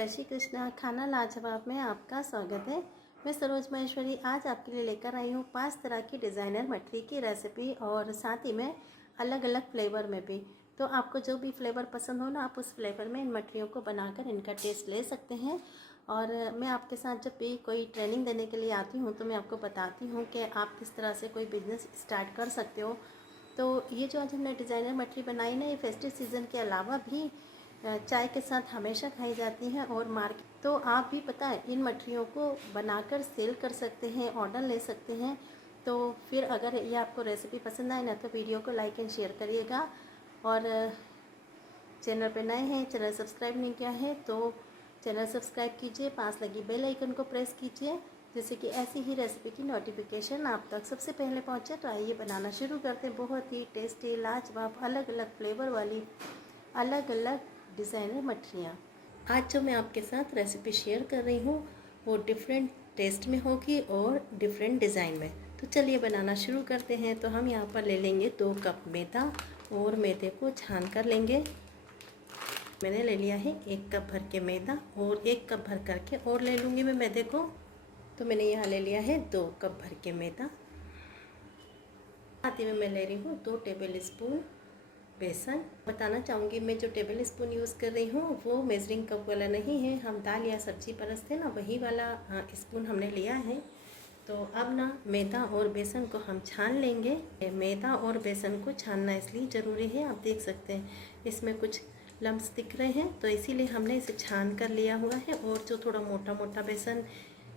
जय श्री कृष्णा। खाना लाजवाब में आपका स्वागत है। मैं सरोज महेश्वरी आज आपके लिए लेकर आई हूँ 5 तरह की डिज़ाइनर मठरी की रेसिपी और साथ ही में अलग अलग फ्लेवर में भी। तो आपको जो भी फ्लेवर पसंद हो ना, आप उस फ्लेवर में इन मठरियों को बनाकर इनका टेस्ट ले सकते हैं। और मैं आपके साथ जब भी कोई ट्रेनिंग देने के लिए आती हूँ तो मैं आपको बताती हूँ कि आप किस तरह से कोई बिज़नेस स्टार्ट कर सकते हो। तो ये जो आज हमने डिज़ाइनर मठरी बनाई ना, ये फेस्टिव सीज़न के अलावा भी चाय के साथ हमेशा खाई जाती हैं और मार्केट तो आप भी पता है इन मठरियों को बनाकर सेल कर सकते हैं, ऑर्डर ले सकते हैं। तो फिर अगर ये आपको रेसिपी पसंद आए ना तो वीडियो को लाइक एंड शेयर करिएगा। और चैनल पर नए हैं, चैनल सब्सक्राइब नहीं किया है तो चैनल सब्सक्राइब कीजिए, पास लगी बेल आइकन को प्रेस कीजिए जिससे कि ऐसी ही रेसिपी की नोटिफिकेशन आप तक सबसे पहले पहुंचे। तो आइए बनाना शुरू करते हैं। बहुत ही टेस्टी लाजवाब अलग अलग फ्लेवर वाली अलग अलग डिज़ाइनर मठरियाँ। आज जो मैं आपके साथ रेसिपी शेयर कर रही हूँ वो डिफरेंट टेस्ट में होगी और डिफरेंट डिज़ाइन में। तो चलिए बनाना शुरू करते हैं। तो हम यहाँ पर ले लेंगे 2 कप मैदा और मैदे को छान कर लेंगे। मैंने ले लिया है 1 कप भर के मैदा और 1 कप भर करके और ले लूँगी मैं मैदे को। तो मैंने यहाँ ले लिया है 2 कप भर के मैदा। साथ ही में मैं ले रही हूँ 2 टेबल स्पून बेसन। बताना चाहूँगी मैं जो टेबल स्पून यूज़ कर रही हूँ वो मेजरिंग कप वाला नहीं है। हम दाल या सब्जी परसते ना, वही वाला स्पून हमने लिया है। तो अब ना मैदा और बेसन को हम छान लेंगे। मैदा और बेसन को छानना इसलिए ज़रूरी है, आप देख सकते हैं इसमें कुछ लम्स दिख रहे हैं तो इसीलिए हमने इसे छान कर लिया हुआ है। और जो थोड़ा मोटा मोटा बेसन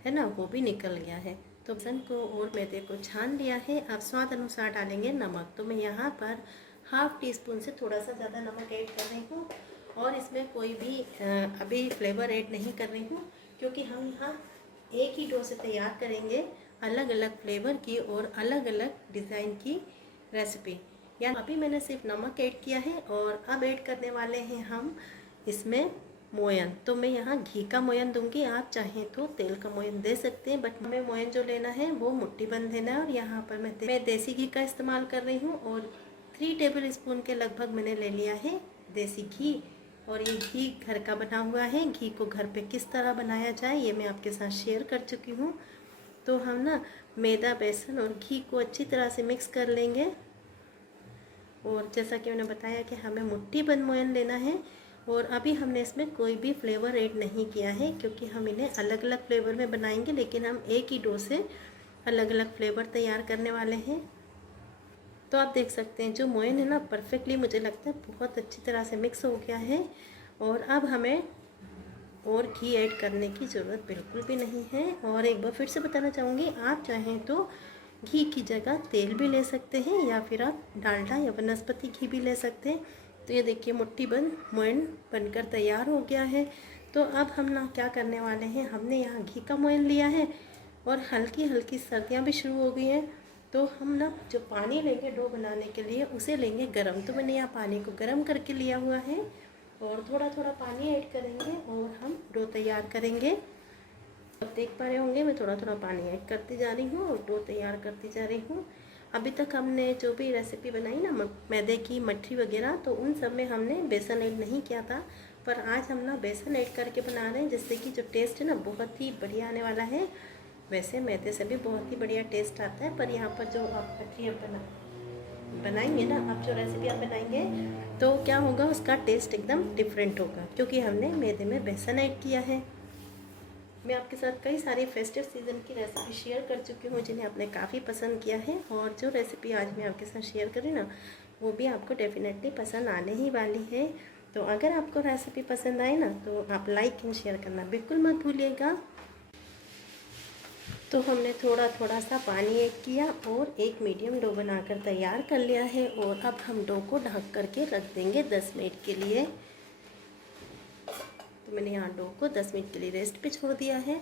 है ना वो भी निकल गया है। तो बेसन को और मैदे को छान लिया है। अब स्वाद अनुसार डालेंगे नमक। तो मैं यहाँ पर हाफ़ टी स्पून से थोड़ा सा ज़्यादा नमक ऐड कर रही हूँ। और इसमें कोई भी अभी फ्लेवर ऐड नहीं कर रही हूँ क्योंकि हम यहाँ एक ही डो से तैयार करेंगे अलग अलग फ्लेवर की और अलग अलग डिज़ाइन की रेसिपी। या अभी मैंने सिर्फ नमक ऐड किया है और अब ऐड करने वाले हैं हम इसमें मोयन। तो मैं यहाँ घी का मोयन दूंगी, आप चाहें तो तेल का मोयन दे सकते हैं, बट हमें मोयन जो लेना है वो मुट्ठी बंद लेना है। और यहाँ पर मैं देसी घी का इस्तेमाल कर रही हूँ और 3 टेबल स्पून के लगभग मैंने ले लिया है देसी घी। और ये घी घर का बना हुआ है। घी को घर पे किस तरह बनाया जाए ये मैं आपके साथ शेयर कर चुकी हूँ। तो हम ना मैदा, बेसन और घी को अच्छी तरह से मिक्स कर लेंगे। और जैसा कि मैंने बताया कि हमें मुट्ठी बंद मोयन लेना है। और अभी हमने इसमें कोई भी फ्लेवर ऐड नहीं किया है क्योंकि हम इन्हें अलग अलग फ्लेवर में बनाएंगे, लेकिन हम एक ही डो से अलग अलग फ्लेवर तैयार करने वाले हैं। तो आप देख सकते हैं जो मोयन है ना परफेक्टली मुझे लगता है बहुत अच्छी तरह से मिक्स हो गया है। और अब हमें और घी ऐड करने की ज़रूरत बिल्कुल भी नहीं है। और एक बार फिर से बताना चाहूँगी, आप चाहें तो घी की जगह तेल भी ले सकते हैं या फिर आप डालडा या वनस्पति घी भी ले सकते हैं। तो ये देखिए मुट्ठी बंद मोयन बनकर तैयार हो गया है। तो अब हम ना क्या करने वाले हैं, हमने यहाँ घी का मोयन लिया है और हल्की हल्की सर्दियाँ भी शुरू हो गई हैं। तो हम ना जो पानी लेंगे डो बनाने के लिए उसे लेंगे गरम। तो मैंने यहाँ पानी को गरम करके लिया हुआ है और थोड़ा थोड़ा पानी ऐड करेंगे और हम डो तैयार करेंगे। अब देख पा रहे होंगे मैं थोड़ा थोड़ा पानी ऐड करती जा रही हूँ और डो तैयार करती जा रही हूँ। अभी तक हमने जो भी रेसिपी बनाई ना मैदे की मठरी वगैरह, तो उन सब में हमने बेसन ऐड नहीं किया था, पर आज हम ना बेसन ऐड करके बना रहे हैं जिससे कि जो टेस्ट है ना बहुत ही बढ़िया आने वाला है। वैसे मैदे से भी बहुत ही बढ़िया टेस्ट आता है, पर यहाँ पर जो आप मठरी बनाएंगे ना, आप जो रेसिपी आप बनाएंगे तो क्या होगा, उसका टेस्ट एकदम डिफरेंट होगा क्योंकि हमने मैदे में बेसन ऐड किया है। मैं आपके साथ कई सारी फेस्टिव सीज़न की रेसिपी शेयर कर चुकी हूँ जिन्हें आपने काफ़ी पसंद किया है। और जो रेसिपी आज मैं आपके साथ शेयर करी ना वो भी आपको डेफिनेटली पसंद आने ही वाली है। तो अगर आपको रेसिपी पसंद आए ना तो आप लाइक एंड शेयर करना बिल्कुल मत भूलिएगा। तो हमने थोड़ा थोड़ा सा पानी ऐड किया और एक मीडियम डो बनाकर तैयार कर लिया है। और अब हम डो को ढक करके रख देंगे 10 मिनट के लिए। तो मैंने यहाँ डो को 10 मिनट के लिए रेस्ट पे छोड़ दिया है।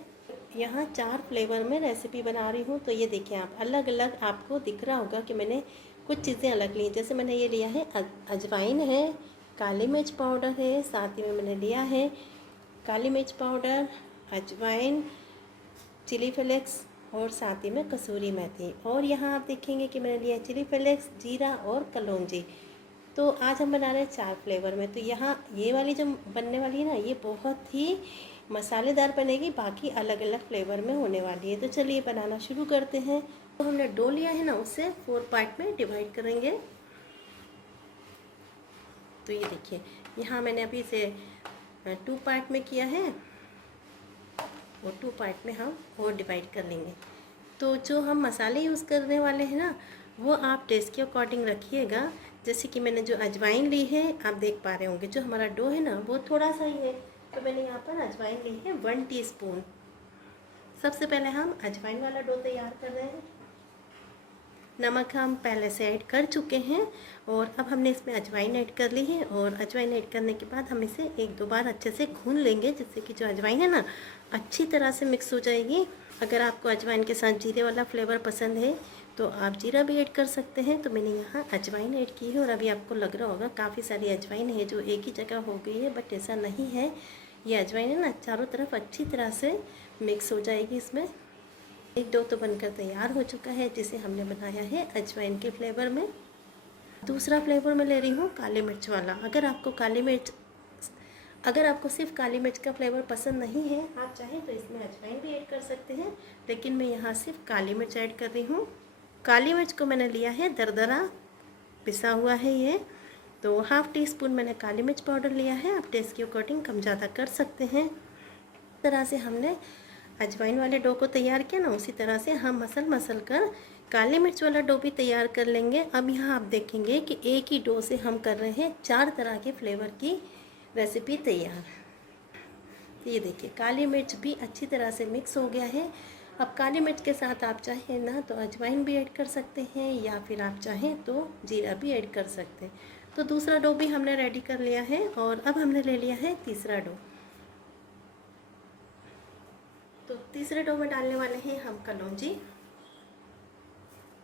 यहाँ 4 फ्लेवर में रेसिपी बना रही हूँ। तो ये देखिए आप अलग अलग आपको दिख रहा होगा कि मैंने कुछ चीज़ें अलग ली। जैसे मैंने ये लिया है अजवाइन है, काली मिर्च पाउडर है, साथ ही में मैंने लिया है काली मिर्च पाउडर, अजवाइन, चिली फ्लेक्स और साथ ही में कसूरी मेथी। और यहाँ आप देखेंगे कि मैंने लिया चिली फ्लेक्स, जीरा और कलौंजी। तो आज हम बना रहे हैं 4 फ्लेवर में। तो यहाँ ये वाली जो बनने वाली है ना, ये बहुत ही मसालेदार बनेगी, बाकी अलग अलग फ्लेवर में होने वाली है। तो चलिए बनाना शुरू करते हैं। तो हमने डो लिया है ना, उसे 4 पार्ट में डिवाइड करेंगे। तो ये देखिए, यहाँ मैंने अभी इसे 2 पार्ट में किया है और 2 पार्ट में हम और डिवाइड कर लेंगे। तो जो हम मसाले यूज़ करने वाले हैं ना, वो आप टेस्ट के अकॉर्डिंग रखिएगा। जैसे कि मैंने जो अजवाइन ली है, आप देख पा रहे होंगे, जो हमारा डो है ना वो थोड़ा सा ही है, तो मैंने यहाँ पर अजवाइन ली है 1 टीस्पून। सबसे पहले हम अजवाइन वाला डो तैयार कर रहे हैं। नमक हम पहले से ऐड कर चुके हैं और अब हमने इसमें अजवाइन ऐड कर ली है। और अजवाइन ऐड करने के बाद हम इसे 1-2 बार अच्छे से भून लेंगे, जिससे कि जो अजवाइन है ना अच्छी तरह से मिक्स हो जाएगी। अगर आपको अजवाइन के साथ जीरे वाला फ्लेवर पसंद है तो आप जीरा भी ऐड कर सकते हैं। तो मैंने यहाँ अजवाइन ऐड की है और अभी आपको लग रहा होगा काफ़ी सारी अजवाइन है जो एक ही जगह हो गई है, बट ऐसा नहीं है। ये अजवाइन है ना चारों तरफ अच्छी तरह से मिक्स हो जाएगी इसमें। एक डो तो बनकर तैयार हो चुका है, जिसे हमने बनाया है अजवाइन के फ्लेवर में। दूसरा फ्लेवर मैं ले रही हूँ काली मिर्च वाला। अगर आपको सिर्फ काली मिर्च का फ्लेवर पसंद नहीं है, आप चाहें तो इसमें अजवाइन भी ऐड कर सकते हैं, लेकिन मैं यहाँ सिर्फ काली मिर्च ऐड कर रही हूँ। काली मिर्च को मैंने लिया है दरदरा पिसा हुआ है ये। तो 1/2 टीस्पून मैंने काली मिर्च पाउडर लिया है। आप टेस्ट के अकॉर्डिंग कम ज़्यादा कर सकते हैं। इस तरह से हमने अजवाइन वाले डो को तैयार किया ना, उसी तरह से हम मसल कर काली मिर्च वाला डो भी तैयार कर लेंगे। अब यहाँ आप देखेंगे कि एक ही डो से हम कर रहे हैं 4 तरह के फ्लेवर की रेसिपी तैयार। ये देखिए, काली मिर्च भी अच्छी तरह से मिक्स हो गया है। अब काली मिर्च के साथ आप चाहें ना तो अजवाइन भी ऐड कर सकते हैं, या फिर आप चाहें तो जीरा भी ऐड कर सकते हैं। तो दूसरा डो भी हमने रेडी कर लिया है और अब हमने ले लिया है तीसरा डो। तो तीसरे डो में डालने वाले हैं हम कलौंजी।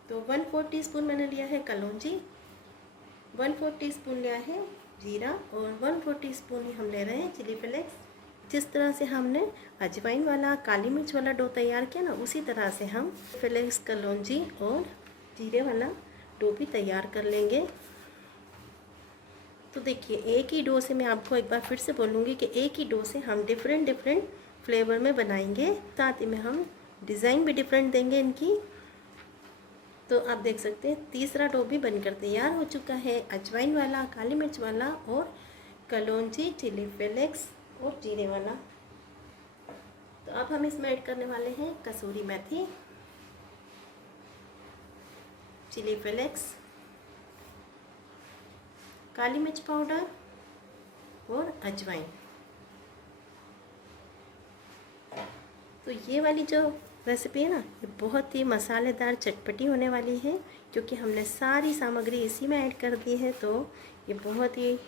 तो 1/4 टीस्पून मैंने लिया है कलौंजी, 1/4 टीस्पून लिया है जीरा और 1/4 टीस्पून ही हम ले रहे हैं चिली फ्लेक्स। जिस तरह से हमने अजवाइन वाला काली मिर्च वाला डो तैयार किया ना, उसी तरह से हम फ्लेक्स, कलौंजी और जीरे वाला डो भी तैयार कर लेंगे। तो देखिए, एक ही डो से, मैं आपको एक बार फिर से बोलूँगी कि एक ही डो से हम डिफरेंट फ्लेवर में बनाएंगे, साथ ही में हम डिज़ाइन भी डिफरेंट देंगे इनकी। तो आप देख सकते हैं तीसरा डो भी बनकर तैयार हो चुका है, अजवाइन वाला, काली मिर्च वाला और कलौंजी, चिली फ्लेक्स और जीरे वाला। तो अब हम इसमें ऐड करने वाले हैं कसूरी मेथी, चिली फ्लेक्स, काली मिर्च पाउडर और अजवाइन। तो ये वाली जो रेसिपी है ना, ये बहुत ही मसालेदार चटपटी होने वाली है, क्योंकि हमने सारी सामग्री इसी में ऐड कर दी है। तो ये बहुत ही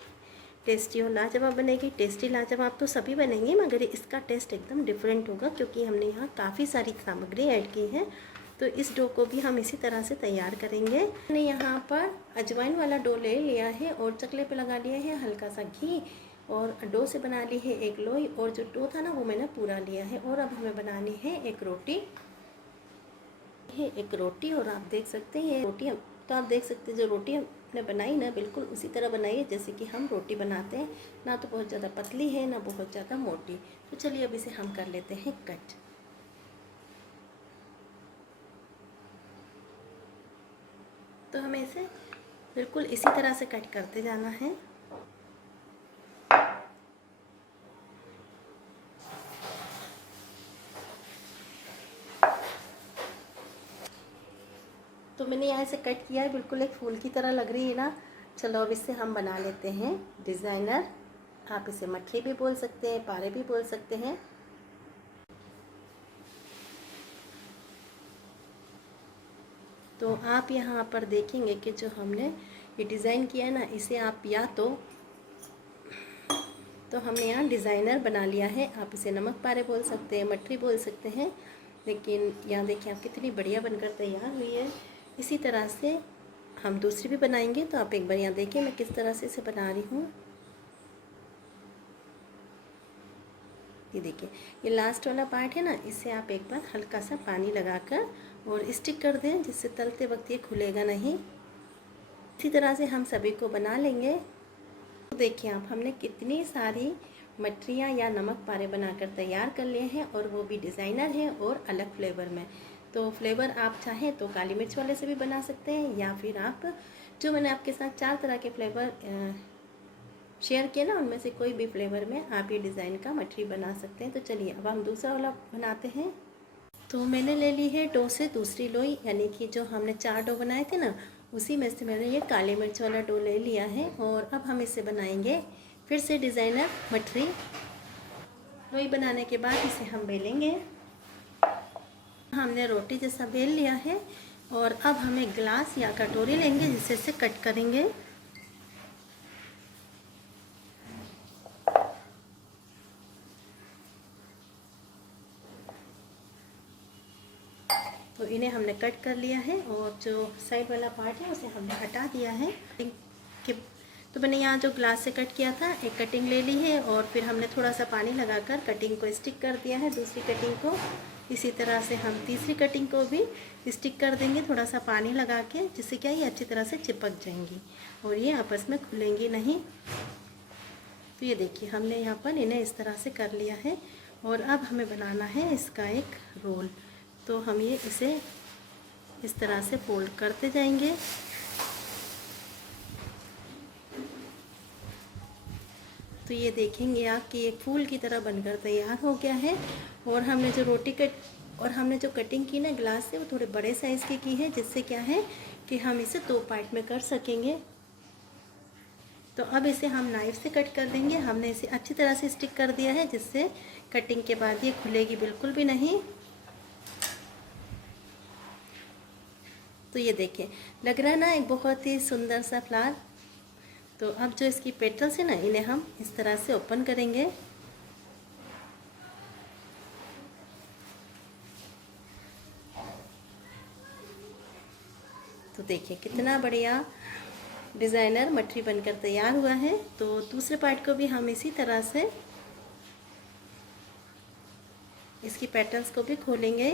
टेस्टी और लाजवाब बनेगी। टेस्टी लाजवाब तो सभी बनेंगी, मगर इसका टेस्ट एकदम डिफरेंट होगा, क्योंकि हमने यहाँ काफ़ी सारी सामग्री ऐड की है। तो इस डो को भी हम इसी तरह से तैयार करेंगे। मैंने यहाँ पर अजवाइन वाला डो ले लिया है और चकले पे लगा लिया है हल्का सा घी, और डो से बना ली है एक लोई, और जो डो था ना वो मैंने पूरा लिया है। और अब हमें बनानी है एक रोटी। और आप देख सकते हैं रोटी, तो आप देख सकते हैं जो रोटी हमने बनाई ना, बिल्कुल उसी तरह बनाई है जैसे कि हम रोटी बनाते हैं, ना तो बहुत ज़्यादा पतली है ना बहुत ज़्यादा मोटी। तो चलिए अब इसे हम कर लेते हैं कट। तो हमें इसे बिल्कुल इसी तरह से कट करते जाना है। तो मैंने यहाँ से कट किया है, बिल्कुल एक फूल की तरह लग रही है ना। चलो अब इससे हम बना लेते हैं डिज़ाइनर। आप इसे मट्ठी भी बोल सकते हैं, पारे भी बोल सकते हैं। तो आप यहाँ पर देखेंगे कि जो हमने ये डिज़ाइन किया है ना, इसे आप या तो हमने यहाँ डिज़ाइनर बना लिया है। आप इसे नमक पारे बोल सकते हैं, मट्ठी बोल सकते हैं, लेकिन यहाँ देखिए आप कितनी बढ़िया बनकर तैयार हुई है। इसी तरह से हम दूसरी भी बनाएंगे। तो आप एक बार यहाँ देखिए मैं किस तरह से इसे बना रही हूँ। ये देखिए, ये लास्ट वाला पार्ट है ना, इसे आप एक बार हल्का सा पानी लगाकर और स्टिक कर दें, जिससे तलते वक्त ये खुलेगा नहीं। इसी तरह से हम सभी को बना लेंगे। तो देखिए आप, हमने कितनी सारी मठरियाँ या नमक पारे बनाकर तैयार कर लिए हैं, और वो भी डिज़ाइनर हैं और अलग फ्लेवर में। तो फ्लेवर आप चाहें तो काली मिर्च वाले से भी बना सकते हैं, या फिर आप जो मैंने आपके साथ 4 तरह के फ्लेवर शेयर किए ना, उनमें से कोई भी फ्लेवर में आप ये डिज़ाइन का मठरी बना सकते हैं। तो चलिए अब हम दूसरा वाला बनाते हैं। तो मैंने ले ली है डो से दूसरी लोई, यानी कि जो हमने 4 डो बनाए थे ना, उसी में से मैंने ये काली मिर्च वाला डो ले लिया है। और अब हम इससे बनाएंगे फिर से डिज़ाइनर मठरी। लोई बनाने के बाद इसे हम बेलेंगे। हमने रोटी जैसा बेल लिया है, और अब हम एक ग्लास या कटोरी लेंगे जिससे इसे कट करेंगे। तो इन्हें हमने कट कर लिया है, और जो साइड वाला पार्ट है उसे हमने हटा दिया है। तो मैंने यहाँ जो ग्लास से कट किया था, एक कटिंग ले ली है, और फिर हमने थोड़ा सा पानी लगाकर कटिंग को स्टिक कर दिया है दूसरी कटिंग को। इसी तरह से हम तीसरी कटिंग को भी स्टिक कर देंगे थोड़ा सा पानी लगा के, जिससे क्या ये अच्छी तरह से चिपक जाएंगी और ये आपस में खुलेंगी नहीं। तो ये देखिए, हमने यहाँ पर इन्हें इस तरह से कर लिया है, और अब हमें बनाना है इसका एक रोल। तो हम ये इसे इस तरह से फोल्ड करते जाएंगे। तो ये देखेंगे आप कि एक फूल की तरह बनकर तैयार हो गया है। और हमने जो कटिंग की ना ग्लास से, वो थोड़े बड़े साइज़ की है, जिससे क्या है कि हम इसे 2 पार्ट में कर सकेंगे। तो अब इसे हम नाइफ से कट कर देंगे। हमने इसे अच्छी तरह से स्टिक कर दिया है, जिससे कटिंग के बाद ये खुलेगी बिल्कुल भी नहीं। तो ये देखिए, लग रहा है ना एक बहुत ही सुंदर सा फ्लावर। तो अब जो इसकी पेटल्स है ना, इन्हें हम इस तरह से ओपन करेंगे। तो देखिए कितना बढ़िया डिज़ाइनर मठरी बनकर तैयार हुआ है। तो दूसरे पार्ट को भी हम इसी तरह से इसकी पेटल्स को भी खोलेंगे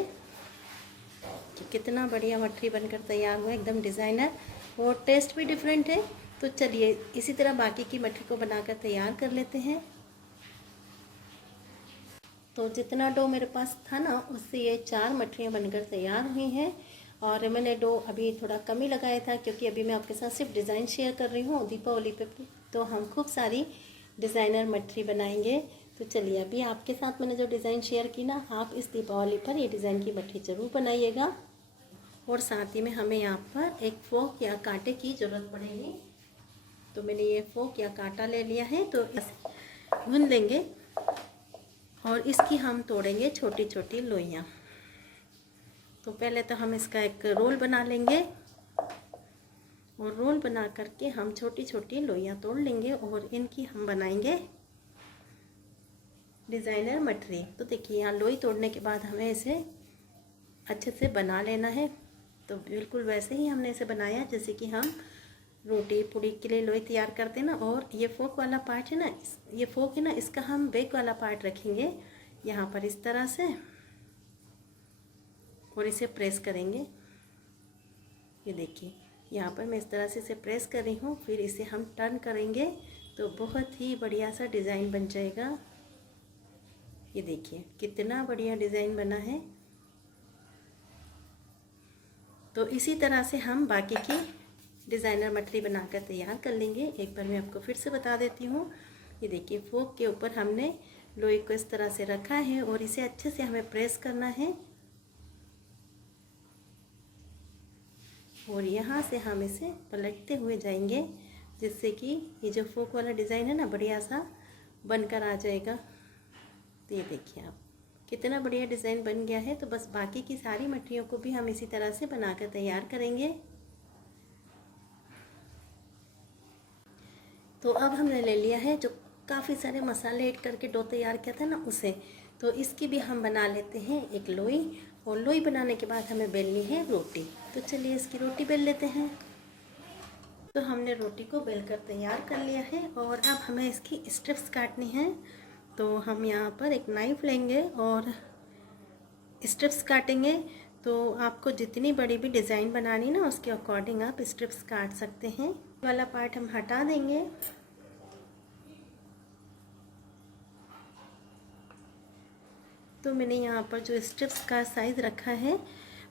कि कितना बढ़िया मठरी बनकर तैयार हुआ, एकदम डिज़ाइनर, और टेस्ट भी डिफरेंट है। तो चलिए इसी तरह बाकी की मठरी को बनाकर तैयार कर लेते हैं। तो जितना डो मेरे पास था ना, उससे ये 4 मठरियाँ बनकर तैयार हुई हैं। और मैंने डो अभी थोड़ा कम ही लगाया था, क्योंकि अभी मैं आपके साथ सिर्फ डिज़ाइन शेयर कर रही हूँ दीपावली पे। तो हम खूब सारी डिज़ाइनर मठरी बनाएंगे। तो चलिए अभी आपके साथ मैंने जो डिज़ाइन शेयर की ना, आप इस दीपावली पर ये डिज़ाइन की मठरी ज़रूर बनाइएगा। और साथ ही में हमें यहाँ पर एक फोक या कांटे की ज़रूरत पड़ेगी। तो मैंने ये फोक या कांटा ले लिया है। तो इसे भून लेंगे, और इसकी हम तोड़ेंगे छोटी छोटी लोइयाँ। तो पहले तो हम इसका एक रोल बना लेंगे, और रोल बना करके हम छोटी छोटी लोइयाँ तोड़ लेंगे, और इनकी हम बनाएंगे डिज़ाइनर मठरी। तो देखिए, यहाँ लोई तोड़ने के बाद हमें इसे अच्छे से बना लेना है। तो बिल्कुल वैसे ही हमने इसे बनाया जैसे कि हम रोटी पूड़ी के लिए लोई तैयार करते हैं ना। और ये फोक वाला पार्ट है ना, ये फोक है ना, इसका हम बैक वाला पार्ट रखेंगे यहाँ पर इस तरह से, और इसे प्रेस करेंगे। ये देखिए, यहाँ पर मैं इस तरह से इसे प्रेस कर रही हूँ। फिर इसे हम टर्न करेंगे, तो बहुत ही बढ़िया सा डिज़ाइन बन जाएगा। ये देखिए कितना बढ़िया डिज़ाइन बना है। तो इसी तरह से हम बाकी की डिज़ाइनर मठरी बनाकर तैयार कर लेंगे। एक बार मैं आपको फिर से बता देती हूँ। ये देखिए, फोक के ऊपर हमने लोई को इस तरह से रखा है, और इसे अच्छे से हमें प्रेस करना है। और यहाँ से हम इसे पलटते हुए जाएंगे, जिससे कि ये जो फोक वाला डिज़ाइन है ना, बढ़िया सा बनकर आ जाएगा। तो ये देखिए आप, कितना बढ़िया डिज़ाइन बन गया है। तो बस बाकी की सारी मठरियों को भी हम इसी तरह से बनाकर तैयार करेंगे। तो अब हमने ले लिया है जो काफ़ी सारे मसाले ऐड करके डो तैयार किया था ना, उसे। तो इसकी भी हम बना लेते हैं एक लोई, और लोई बनाने के बाद हमें बेलनी है रोटी। तो चलिए इसकी रोटी बेल लेते हैं। तो हमने रोटी को बेलकर तैयार कर लिया है, और अब हमें इसकी स्ट्रिप्स काटनी है। तो हम यहाँ पर एक नाइफ़ लेंगे और स्ट्रिप्स काटेंगे। तो आपको जितनी बड़ी भी डिज़ाइन बनानी ना उसके अकॉर्डिंग आप स्ट्रिप्स काट सकते हैं। वाला पार्ट हम हटा देंगे। तो मैंने यहाँ पर जो स्ट्रिप्स का साइज़ रखा है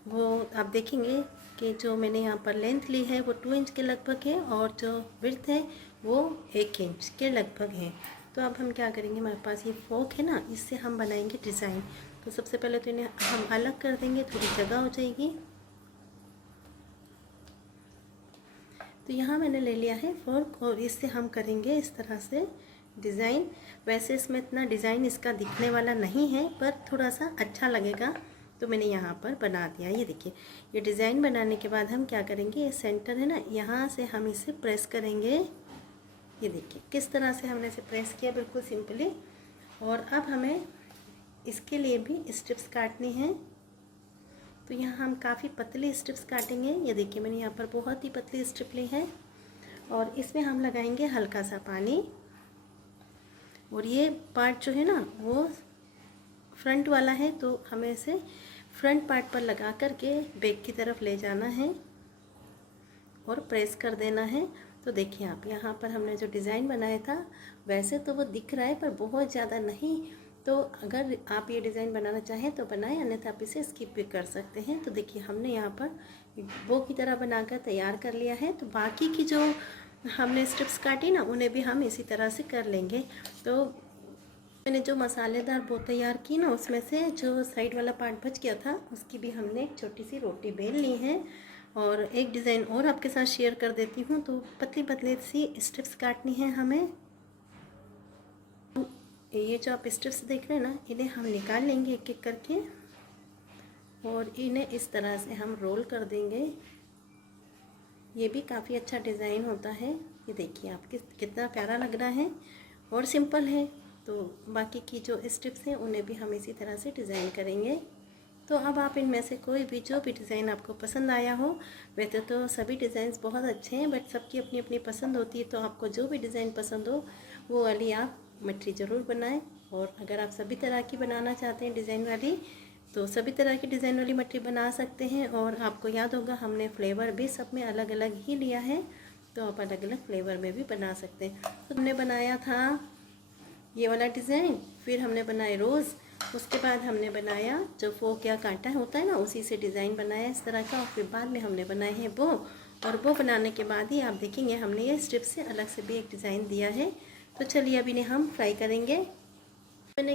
वो आप देखेंगे कि जो मैंने यहाँ पर लेंथ ली है वो 2 इंच के लगभग है और जो विड्थ है वो 1 इंच के लगभग है। तो अब हम क्या करेंगे, हमारे पास ये फोक है ना, इससे हम बनाएंगे डिज़ाइन। तो सबसे पहले तो इन्हें हम अलग कर देंगे, थोड़ी जगह हो जाएगी। तो यहाँ मैंने ले लिया है फोर्क और इससे हम करेंगे इस तरह से डिज़ाइन। वैसे इसमें इतना डिज़ाइन इसका दिखने वाला नहीं है पर थोड़ा सा अच्छा लगेगा, तो मैंने यहाँ पर बना दिया। ये देखिए, ये डिज़ाइन बनाने के बाद हम क्या करेंगे, ये सेंटर है ना, यहाँ से हम इसे प्रेस करेंगे। ये देखिए किस तरह से हमने इसे प्रेस किया, बिल्कुल सिंपली। और अब हमें इसके लिए भी स्ट्रिप्स काटनी है। तो यहाँ हम काफ़ी पतली स्ट्रिप्स काटेंगे। ये देखिए मैंने यहाँ पर बहुत ही पतली स्ट्रिप ली है और इसमें हम लगाएंगे हल्का सा पानी। और ये पार्ट जो है ना वो फ्रंट वाला है, तो हमें इसे फ्रंट पार्ट पर लगा कर के बैक की तरफ ले जाना है और प्रेस कर देना है। तो देखिए आप, यहाँ पर हमने जो डिज़ाइन बनाया था वैसे तो वो दिख रहा है पर बहुत ज़्यादा नहीं। तो अगर आप ये डिज़ाइन बनाना चाहें तो बनाएं, अन्यथा आप इसे स्किप भी कर सकते हैं। तो देखिए हमने यहाँ पर बो की तरह बनाकर तैयार कर लिया है। तो बाकी की जो हमने स्ट्रिप्स काटी ना उन्हें भी हम इसी तरह से कर लेंगे। तो मैंने जो मसालेदार बो तैयार की ना उसमें से जो साइड वाला पार्ट बच गया था उसकी भी हमने एक छोटी सी रोटी बेल ली है। और एक डिज़ाइन और आपके साथ शेयर कर देती हूँ। तो पतली पतली सी स्ट्रिप्स काटनी है हमें। ये जो आप स्ट्रिप्स देख रहे हैं ना, इन्हें हम निकाल लेंगे एक एक करके और इन्हें इस तरह से हम रोल कर देंगे। ये भी काफ़ी अच्छा डिज़ाइन होता है। ये देखिए आप कितना प्यारा लग रहा है और सिंपल है। तो बाकी की जो स्ट्रिप्स हैं उन्हें भी हम इसी तरह से डिज़ाइन करेंगे। तो अब आप इनमें से कोई भी जो भी डिज़ाइन आपको पसंद आया हो, वैसे तो सभी डिज़ाइंस बहुत अच्छे हैं बट सबकी अपनी अपनी पसंद होती है। तो आपको जो भी डिज़ाइन पसंद हो वो वाली आप मटरी ज़रूर बनाएं। और अगर आप सभी तरह की बनाना चाहते हैं डिज़ाइन वाली, तो सभी तरह की डिज़ाइन वाली मटरी बना सकते हैं। और आपको याद होगा हमने फ्लेवर भी सब में अलग अलग ही लिया है, तो आप अलग अलग फ्लेवर में भी बना सकते हैं। तो हमने बनाया था ये वाला डिज़ाइन, फिर हमने बनाए रोज़, उसके बाद हमने बनाया जो फोक या कांटा होता है ना उसी से डिज़ाइन बनाया इस तरह का, और फिर बाद में हमने बनाए हैं बो। और बो बनाने के बाद ही आप देखेंगे हमने ये स्ट्रिप से अलग से भी एक डिज़ाइन दिया है। तो चलिए अभी इन्हें हम फ्राई करेंगे। मैंने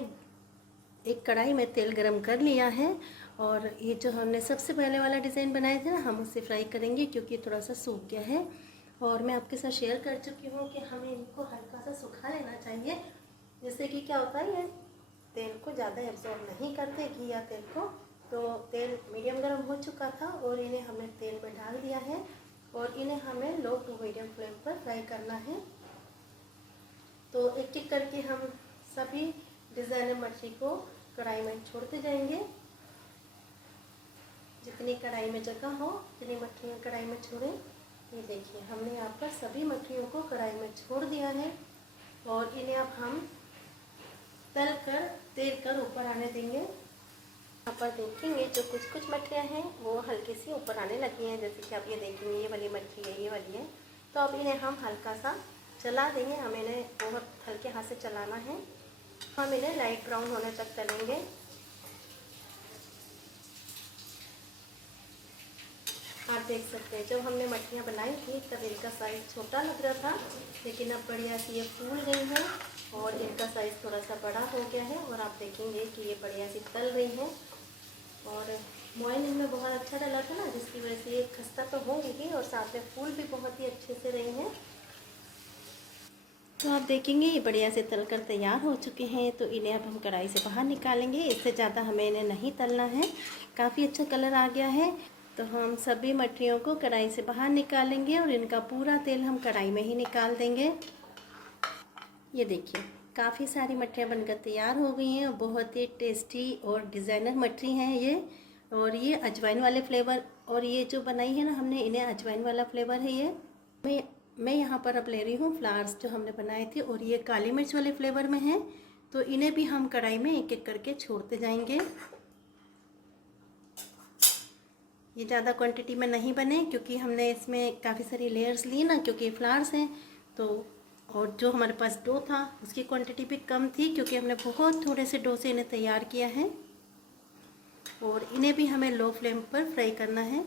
एक कढ़ाई में तेल गरम कर लिया है और ये जो हमने सबसे पहले वाला डिज़ाइन बनाया था ना हम उससे फ्राई करेंगे क्योंकि थोड़ा सा सूख गया है। और मैं आपके साथ शेयर कर चुकी हूँ कि हमें इनको हल्का सा सुखा लेना चाहिए, जिससे कि क्या होता है ये तेल को ज़्यादा एब्जॉर्ब नहीं करते घी या तेल को। तो तेल मीडियम गर्म हो चुका था और इन्हें हमने तेल में डाल दिया है और इन्हें हमें लो टू मीडियम फ्लेम पर फ्राई करना है। तो एक एक करके हम सभी डिज़ाइनर मछली को कढ़ाई में छोड़ते जाएंगे। जितनी कढ़ाई में जगह हो उतनी मछलियाँ कढ़ाई में छोड़ें। ये देखिए हमने यहाँ पर सभी मछलियों को कढ़ाई में छोड़ दिया है और इन्हें अब हम तल कर ऊपर आने देंगे। यहाँ पर देखेंगे जो कुछ कुछ मछलियाँ हैं वो हल्की सी ऊपर आने लगी हैं, जैसे कि आप ये देखेंगे ये वाली मछली है, ये वाली है। तो अब इन्हें हम हल्का सा चला देंगे, हमें इन्हें बहुत हल्के हाथ से चलाना है। हम इन्हें लाइट ब्राउन होने तक तलेंगे। आप देख सकते हैं जब हमने मछलियाँ बनाई थी तब इनका साइज़ छोटा लग रहा था, लेकिन अब बढ़िया सी ये फूल गई हैं और इनका साइज़ थोड़ा सा बड़ा हो गया है। और आप देखेंगे कि ये बढ़िया सी तल रही हैं और मोइन इनमें बहुत अच्छा डला था ना, जिसकी वजह से ये खस्ता तो होंगी ही और साथ में फूल भी बहुत ही अच्छे से रही हैं। तो आप देखेंगे ये बढ़िया से तल कर तैयार हो चुके हैं। तो इन्हें अब हम कढ़ाई से बाहर निकालेंगे, इससे ज़्यादा हमें इन्हें नहीं तलना है। काफ़ी अच्छा कलर आ गया है। तो हम सभी मछलियों को कढ़ाई से बाहर निकालेंगे और इनका पूरा तेल हम कढ़ाई में ही निकाल देंगे। ये देखिए काफ़ी सारी मछलियाँ बनकर तैयार हो गई हैं और बहुत ही टेस्टी और डिज़ाइनर मछली हैं ये। और ये अजवाइन वाले फ्लेवर, और ये जो बनाई है ना हमने इन्हें अजवाइन वाला फ्लेवर है ये। मैं यहाँ पर अब ले रही हूँ फ्लावर्स जो हमने बनाए थे और ये काली मिर्च वाले फ्लेवर में है। तो इन्हें भी हम कढ़ाई में एक एक करके छोड़ते जाएंगे। ये ज़्यादा क्वांटिटी में नहीं बने, क्योंकि हमने इसमें काफ़ी सारी लेयर्स ली ना, क्योंकि फ्लावर्स हैं तो। और जो हमारे पास डो था उसकी क्वांटिटी भी कम थी, क्योंकि हमने बहुत थोड़े से डो से इन्हें तैयार किया है। और इन्हें भी हमें लो फ्लेम पर फ्राई करना है।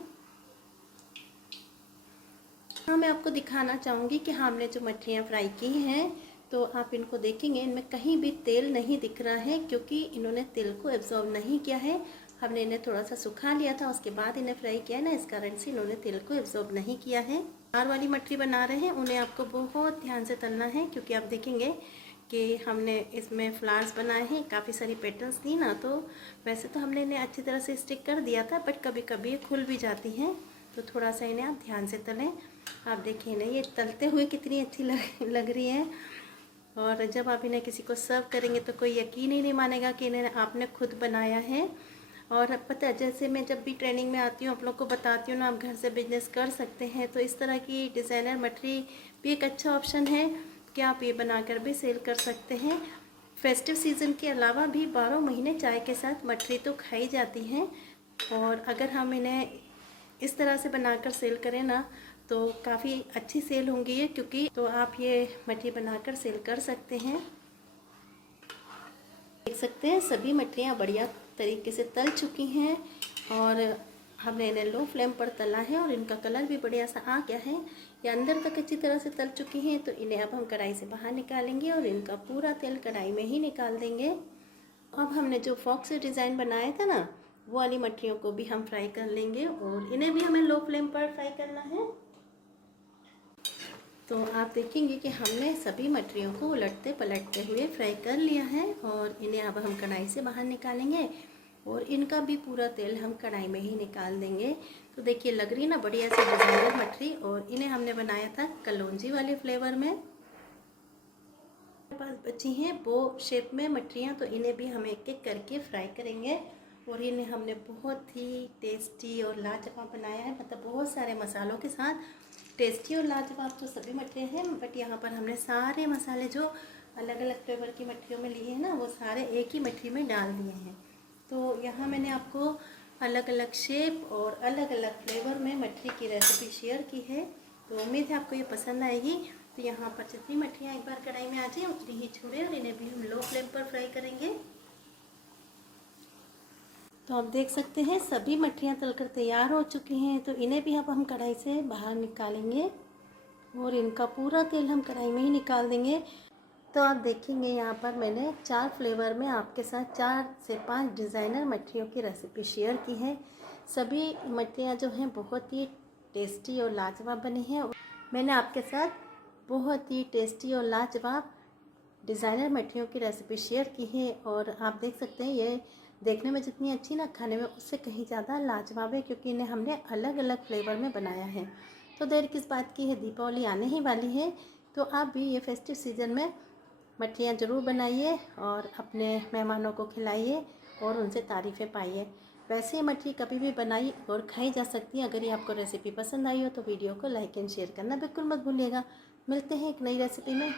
हाँ, मैं आपको दिखाना चाहूँगी कि हमने जो मछलियाँ फ्राई की हैं तो आप इनको देखेंगे, इनमें कहीं भी तेल नहीं दिख रहा है, क्योंकि इन्होंने तेल को एब्जॉर्ब नहीं किया है। हमने इन्हें थोड़ा सा सुखा लिया था, उसके बाद इन्हें फ्राई किया है ना, इस कारण से इन्होंने तेल को एब्जॉर्ब नहीं किया है। बाहर वाली मछली बना रहे हैं उन्हें आपको बहुत ध्यान से तलना है, क्योंकि आप देखेंगे कि हमने इसमें फ्लावर्स बनाए हैं, काफ़ी सारी पैटर्न्स दी ना। तो वैसे तो हमने इन्हें अच्छी तरह से स्टिक कर दिया था, बट कभी कभी ये खुल भी जाती हैं, तो थोड़ा सा इन्हें आप ध्यान से तलें। आप देखिए ना, ये तलते हुए कितनी अच्छी लग रही है। और जब आप इन्हें किसी को सर्व करेंगे तो कोई यकीन ही नहीं मानेगा कि इन्हें आपने खुद बनाया है। और पता है, जैसे मैं जब भी ट्रेनिंग में आती हूँ आप लोग को बताती हूँ ना, आप घर से बिजनेस कर सकते हैं, तो इस तरह की डिज़ाइनर मटरी भी एक अच्छा ऑप्शन है कि आप ये बनाकर भी सेल कर सकते हैं। फेस्टिव सीज़न के अलावा भी 12 महीने चाय के साथ मटरी तो खाई जाती हैं। और अगर हम इन्हें इस तरह से बनाकर सेल करें ना तो काफ़ी अच्छी सेल होंगी ये, क्योंकि तो आप ये मछली बनाकर सेल कर सकते हैं। देख सकते हैं सभी मछलियाँ बढ़िया तरीके से तल चुकी हैं, और हमने इन्हें लो फ्लेम पर तला है और इनका कलर भी बढ़िया सा आ गया है। ये अंदर तक अच्छी तरह से तल चुकी हैं, तो इन्हें अब हम कढ़ाई से बाहर निकालेंगे और इनका पूरा तेल कढ़ाई में ही निकाल देंगे। अब हमने जो फॉक्स से डिज़ाइन बनाया था ना, वो वाली मछलियों को भी हम फ्राई कर लेंगे, और इन्हें भी हमें लो फ्लेम पर फ्राई करना है। तो आप देखेंगे कि हमने सभी मछलियों को उलटते पलटते हुए फ्राई कर लिया है, और इन्हें अब हम कढ़ाई से बाहर निकालेंगे और इनका भी पूरा तेल हम कढ़ाई में ही निकाल देंगे। तो देखिए लग रही ना बढ़िया सी डिज़ाइनर मछली, और इन्हें हमने बनाया था कलौंजी वाले फ्लेवर में। हमारे पास बची हैं वो शेप में मछलियाँ, तो इन्हें भी हम एक एक करके फ्राई करेंगे। और इन्हें हमने बहुत ही टेस्टी और लाजवाब बनाया है, मतलब बहुत सारे मसालों के साथ। टेस्टी और लाजवाब तो सभी मछलियाँ हैं, बट यहाँ पर हमने सारे मसाले जो अलग अलग फ्लेवर की मछलियों में लिए हैं ना, वो सारे एक ही मछली में डाल दिए हैं। तो यहाँ मैंने आपको अलग अलग शेप और अलग अलग फ्लेवर में मछली की रेसिपी शेयर की है, तो उम्मीद है आपको ये पसंद आएगी। तो यहाँ पर जितनी मछलियाँ एक बार कढ़ाई में आ जाए उतनी ही छोड़े, और इन्हें भी हम लो फ्लेम पर फ्राई करेंगे। तो आप देख सकते हैं सभी मछलियाँ तलकर तैयार हो चुकी हैं, तो इन्हें भी अब हम कढ़ाई से बाहर निकालेंगे और इनका पूरा तेल हम कढ़ाई में ही निकाल देंगे। तो आप देखेंगे यहाँ पर मैंने 4 फ्लेवर में आपके साथ 4 से 5 डिज़ाइनर मछलियों की रेसिपी शेयर की है। सभी मछलियाँ जो हैं बहुत ही टेस्टी और लाजवाब बनी हैं। मैंने आपके साथ बहुत ही टेस्टी और लाजवाब डिज़ाइनर मछलियों की रेसिपी शेयर की है, और आप देख सकते हैं ये देखने में जितनी अच्छी ना, खाने में उससे कहीं ज़्यादा लाजवाब है, क्योंकि इन्हें हमने अलग अलग फ्लेवर में बनाया है। तो देर किस बात की है, दीपावली आने ही वाली है, तो आप भी ये फेस्टिव सीज़न में मछलियाँ ज़रूर बनाइए और अपने मेहमानों को खिलाइए और उनसे तारीफ़ें पाइए। वैसे मछली कभी भी बनाई और खाई जा सकती है। अगर ये आपको रेसिपी पसंद आई हो तो वीडियो को लाइक एंड शेयर करना बिल्कुल मत भूलिएगा। मिलते हैं एक नई रेसिपी में।